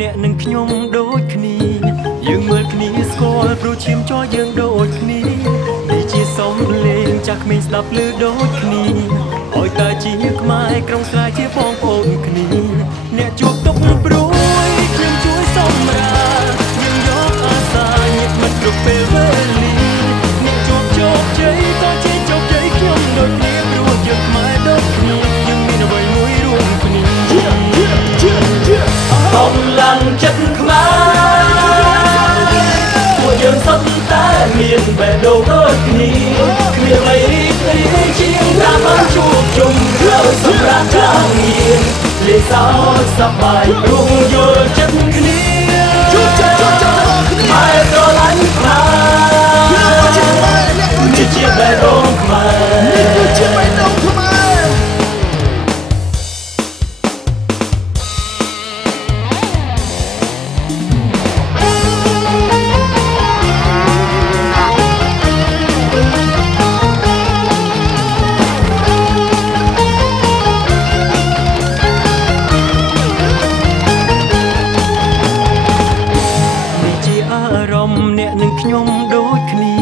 អ្នកនឹងខ្ញុំដូចគ្នាយើងមើលគ្នាស្គាល់ព្រោះឈាមចោយើងដូចគ្នានេះជាសំឡេងចាស់ក្មេងស្ដាប់ឮដូចគ្នាឲ្យតែជាខ្មែរក្រុងស្រែជាបងប្អូនគ្នាអ្នកជួបទុកព្រួយខ្ញុំជួយសម្រាលយើងយកអាសាញាតិមិត្តគ្រប់ពេលវេលាអ្នកជួបជោគជ័យក៏ជាជោគជ័យខ្ញុំដូចគ្នាព្រោះយើងខ្មែរដូចគ្នាយើងមានអ្វីមួយរួមគ្នាកម្លាំងចិត្តខ្មែរពួកយើងសុទ្ធតែមានបេះដូងដូចគ្នាគ្មានអ្វីរីករាយជាងការបានជួបជុំលើសម្រាប់ការងារលេងសើចសប្បាយព្រោះយល់ចិត្តគ្នាខ្មែរស្រឡាញ់ខ្មែរនេះជាបេះដូងខ្មែរនេះជាបេះដូងខ្មែរខ្ញុំដូចគ្នា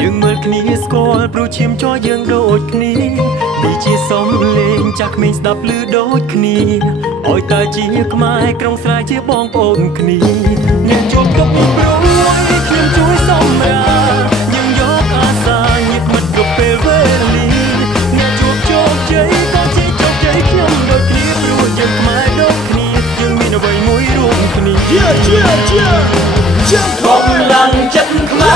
យើងមើលគ្នាស្គាល់ព្រោះឈាមចោយើងដូចគ្នានេះជាសំឡេងចាស់ក្មេងស្ដាប់ឮដូចគ្នាឲ្យតែជាខ្មែរក្រុងស្រែជាបងប្អូនគ្នាអ្នកជួបទុកព្រួយខ្ញុំជួយសម្រាលយើងយកអាសាញាតិមិត្តគ្រប់ពេលវេលាអ្នកជួបជោគជ័យក៏ជាជោគជ័យខ្ញុំដូចគ្នាព្រោះយើងខ្មែរដូចគ្នាយើងមានអ្វីមួយរួមគ្នាកម្លាំងចិត្តខ្មែ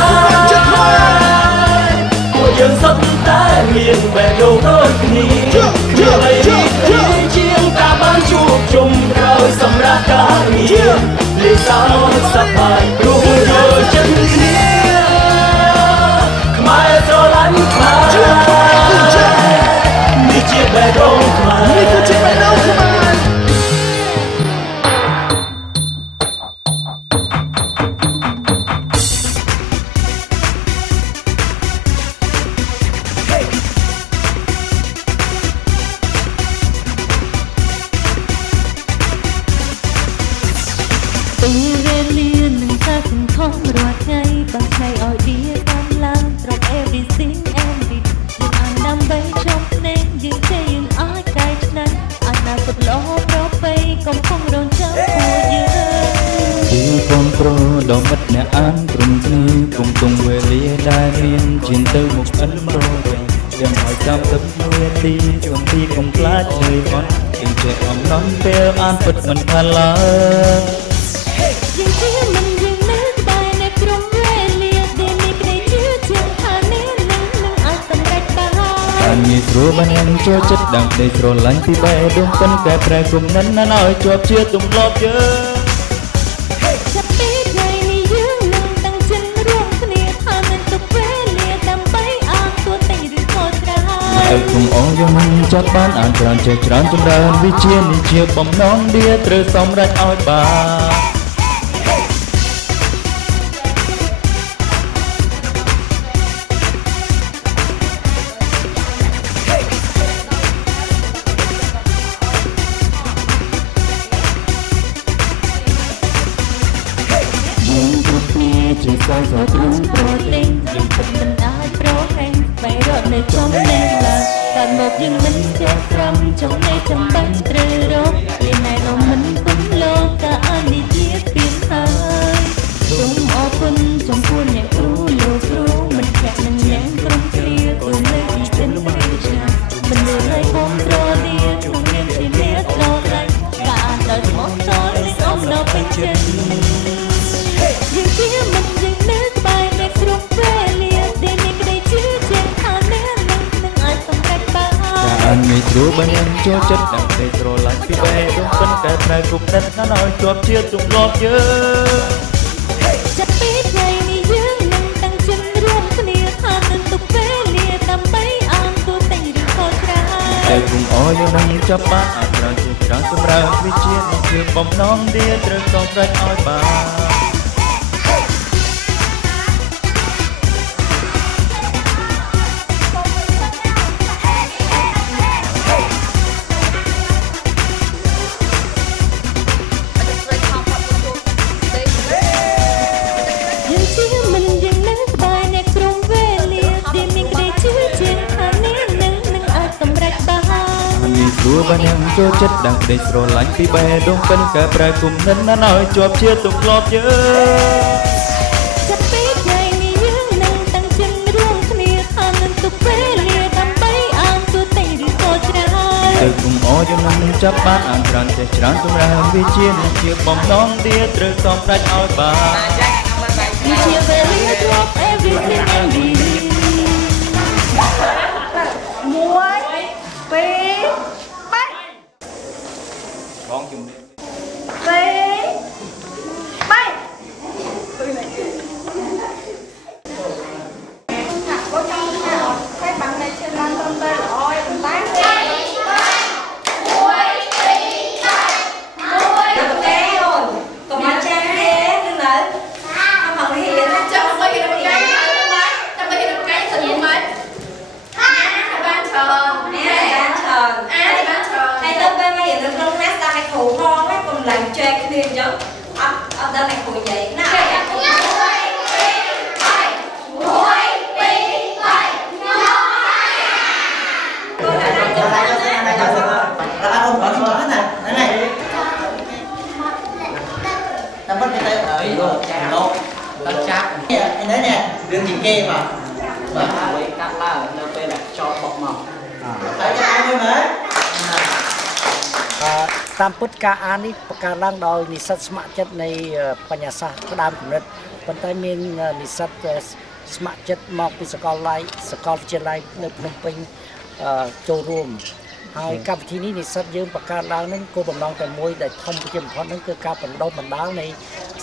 រពួកយើងសុទ្ធតែមានបេះដូងដូចគ្នាគ្មានអ្វីរីករាយជាងការបានជួបជុំក្រោយសម្រាប់ការងារលេងសើចសប្បាយព្រោះយល់ចិត្តគ្នាខ្មែរស្រឡាញ់ខ្មែរនេះជាបេះដូងខ្មែរនេះគឺជាបេះដូងខ្មែរដល់មិត្តអ្នកអានព្រមគ្នាគង់ទងវេលាដែលមានជាទៅមកអិនរវែងយ៉ាងឲ្យចាំទឹកនាទីជំទីកុំខ្លាចលើអត់ទាំងចេះអំណំពេលអានពិតមិនខានឡើយយើងជាមិនយើងនៅក្បែរនៅក្រុមវេលាដែលមានក្តីជឿជាក់ថានេះនឹងអាចសម្រេចបានបានងាយស្រួលបានយ៉ាងចូលចិត្តដឹងក្តីស្រឡាញ់ពីបេះដូងប៉ុន្តែប្រែគុំនិនណាស់ឲ្យជាប់ជាទម្លាប់យើងកុំអងយើងមិនចាប់បានអានច្រើនចេះច្រើនចម្រើនវិជានេះជាបំណងវាត្រូវសម្រេចឲ្យបានយើងគ្រប់គ្នាជាសោយស្រទ្រូងប្រទិញយើងពិតមិនអាចប្រហែងបែររត់នៅចំនេះឡើយតែមកយើងមិនចេះត្រឹមចង់ឲ្យចាំបាច់ត្រូវរកលីណៃក៏មិនគុំលោកក៏អានេះជាពីហើយសូមអរគុណចំពោះអ្នកគ្រូលោកគ្រូមិនខ្លាចនឹងអ្នកក្រុមគ្រាទូលើពីចិនព្រីចាមិនលឺឲ្យបងត្រលាក្នុងនាមជាអ្នកត្រឡាញ់ការអានដោយស្មោះត្រង់នេះអមដល់ពេញចិត្តយើងជាមិនយើងនៅក្បែរអ្នកក្រុមវេលាដែលមានក្តីជឿជាក់ថាអ្នកនឹងអាចសម្រេចបានការងាយស្រួលបានយ៉ាងចូលចិត្តដឹងតែស្រឡាញ់ពីបេះដូងប៉ុន្តែត្រូវគុំនិតណាស់ឲ្យជាប់ជាទម្លាប់យើងចាប់ពីថ្ងៃនេះយើងនឹងតាំងចិត្តរួមគ្នាថានឹងទុកវេលាដើម្បីអានទូតែងឬខុសក្រៅតែគុំអរយើងនឹងចាប់បានអាចច្រើនជាច្រើនសម្រាប់វិជានេះជាបំណងវាត្រូវសម្រេចឲ្យបាន bà nàng cho chất đằng đầy sổ lạnh tí bè đông phân cả bà cùng nên nó nói chọp chia tục lọp nhớ từ cùng ó cho nên chấp bát an tràn để tràn tung ra vì chia nên chia bom non tia từ con rách oi bà vì chia về lia drop everything and be muối pí bách con chùm pí bách có trong nào cái bằng này trên lan tôm tơi ôi mình tán làm chơi kia chứ ở đây này cũng vậy nè ông có gì nói nè cái này làm bất cái tay ở đâu tao chắc anh đấy nè đường gì kê mà với các la nó tên là cho bọc mỏng thấy cho ai mớiតាមពុតការអាននេះបង្កើតឡើងដោយនិស្សិតស្ម័គ្រចិត្តនៃបញ្ញាសាស្ត្រផ្ដើមគំនិតប៉ុន្តែមាននិស្សិតស្ម័គ្រចិត្តមកពីសាកលវិទ្យាល័យនៅភ្នំពេញចូលរួមហើយកម្មវិធីនេះនិស្សិតយើងបង្កើតឡើងនឹងគោលបំណងតែមួយដែលធំជាបំផុតនោះគឺការបណ្ដុះបណ្ដាលនៃ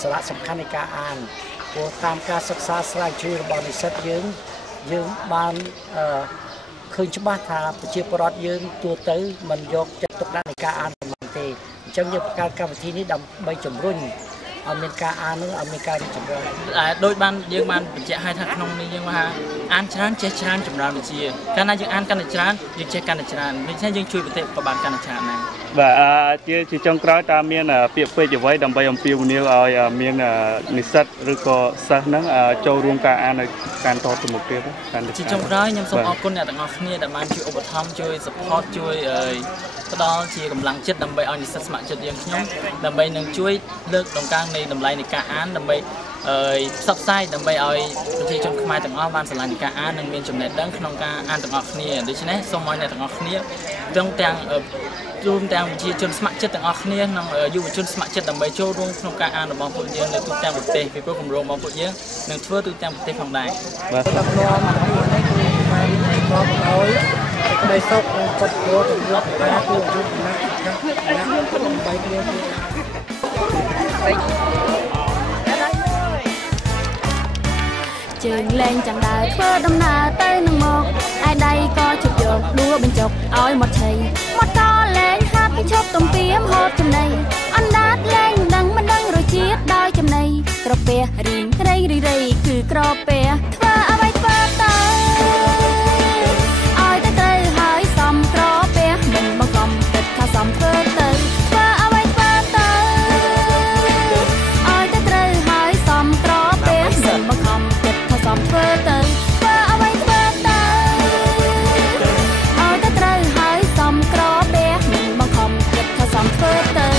សារៈសំខាន់នៃការអានព្រោះតាមការសិក្សាស្រាវជ្រាវរបស់និស្សិតយើងបានឃើញច្បាស់ថាប្រជាពលរដ្ឋយើងទូទៅមិនយកចិត្តទុកដាក់នៃការអានប៉ុន្មានទេអញ្ចឹងយើងបង្កើតកម្មវិធីនេះដើម្បីជំរុញឲ្យមានការអាននឹងឲ្យមានការរីកចម្រើនដោយបានយើងបានបញ្ជាក់ឲ្យថាក្នុងនេះយើងថាអានច្រើនចេះច្រើនចម្រើនវិជ្ជាកាលណាយើងអានកាន់តែច្រើនយើងចេះកាន់តែច្រើនដូច្នេះយើងជួយប្រទេសក៏បានកាន់តែច្រើនដែរបាទជាចុងក្រោយតើមានពាក្យពេចន៍អ្វីដើម្បីអំពាវនាវឲ្យមាននិស្សិតឬក៏សិស្សហ្នឹងចូលរួមការអាននៅការតទៅមុខទៀតជាចុងក្រោយខ្ញុំសូមអរគុណអ្នកទាំងអស់គ្នាដែលបានជួយឧបត្ថម្ភជួយ support ជួយផ្ដល់ជាកម្លាំងចិត្តដើម្បីឲ្យនិស្សិតស្ម័គ្រចិត្តយើងខ្ញុំដើម្បីនឹងជួយលើកតម្កើងនៃតម្លៃនៃការអានដើម្បីផ្សព្វផ្សាយដើម្បីឲ្យប្រជាជនខ្មែរទាំងអស់បានស្រឡាញ់ការអាននិងមានចំណេះដឹងក្នុងការអានទាំងអស់គ្នាដូច្នេះសូមឲ្យអ្នកទាំងអស់គ្នាទាំងរួមទាំងប្រជាជនស្ម័គ្រចិត្តទាំងអស់គ្នានិងយុវជនស្ម័គ្រចិត្តដើម្បីចូលរួមក្នុងការអានរបស់ពួកយើងនៅទូទាំងប្រទេសពីព្រោះគម្រោងរបស់ពួកយើងនឹងធ្វើទូទាំងប្រទេសផងដែរបាទដំណំនេះគឺបានប្រកបដោយក្តីសុខនិងពុតពោទៅរកការគឺយុទ្ធនាដើម្បីគ្នាជើងលែងចាំដើរធ្វើដំណើរទៅនឹងមកឯដៃក៏ជប់យកដួលបញ្ចុកឲ្យមកថៃមកក៏លែងហាត់ឈប់ទំពាមហូបចំណីអណ្ដាតលែងដឹងមិនដឹងរសជាតិដោយចំណីក្រពះរីងរៃគឺក្រពះធ្វើអ្វីធ្វើទៅឲ្យតែត្រូវហើយសំក្រពះមិនបង្ខំគិតថាសំធ្វើទៅធ្វើអ្វីធ្វើទៅឲ្យតែត្រូវហើយសំក្រពះមិនបង្ខំគិតថាសំធ្វើទៅធ្វើអ្វីធ្វើទៅឲ្យតែត្រូវហើយសំក្រពះមិនបង្ខំគិតថាសំធ្វើទៅ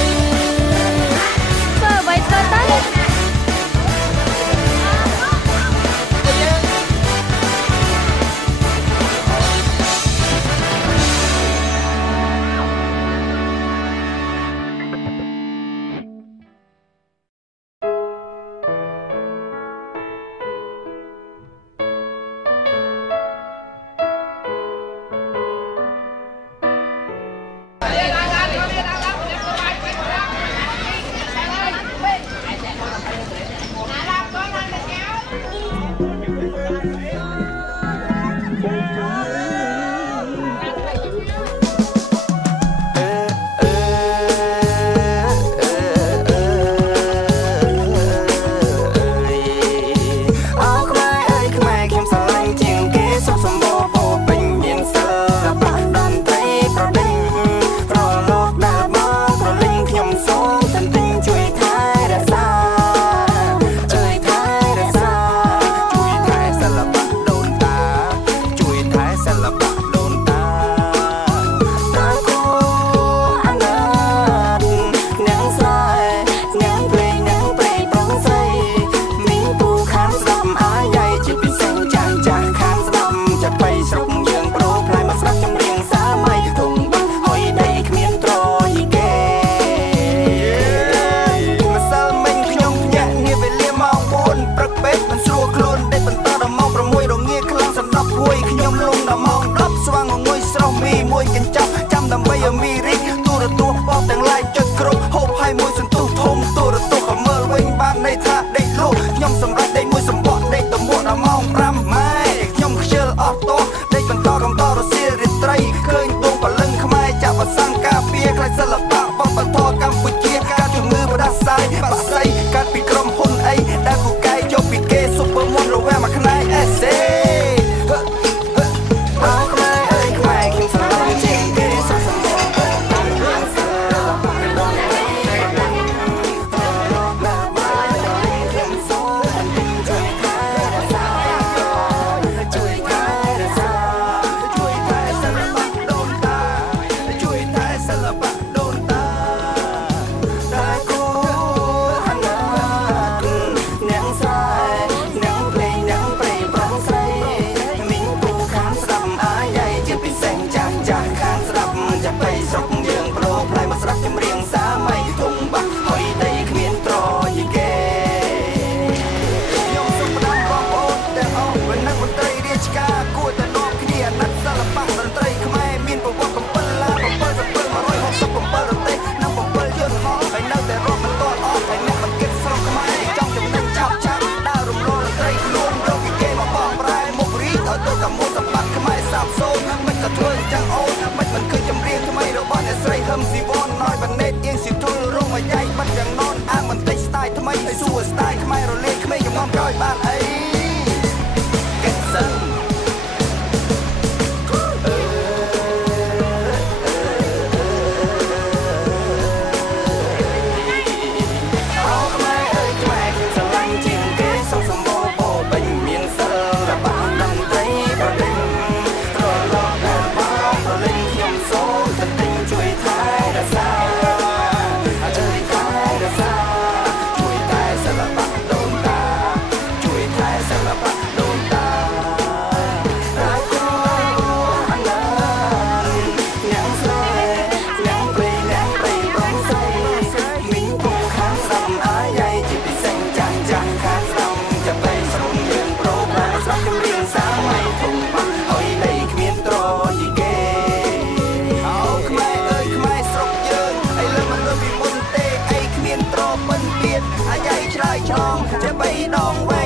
អាយ៉ៃឆ្លើយឆ្លងជា3ដងវែ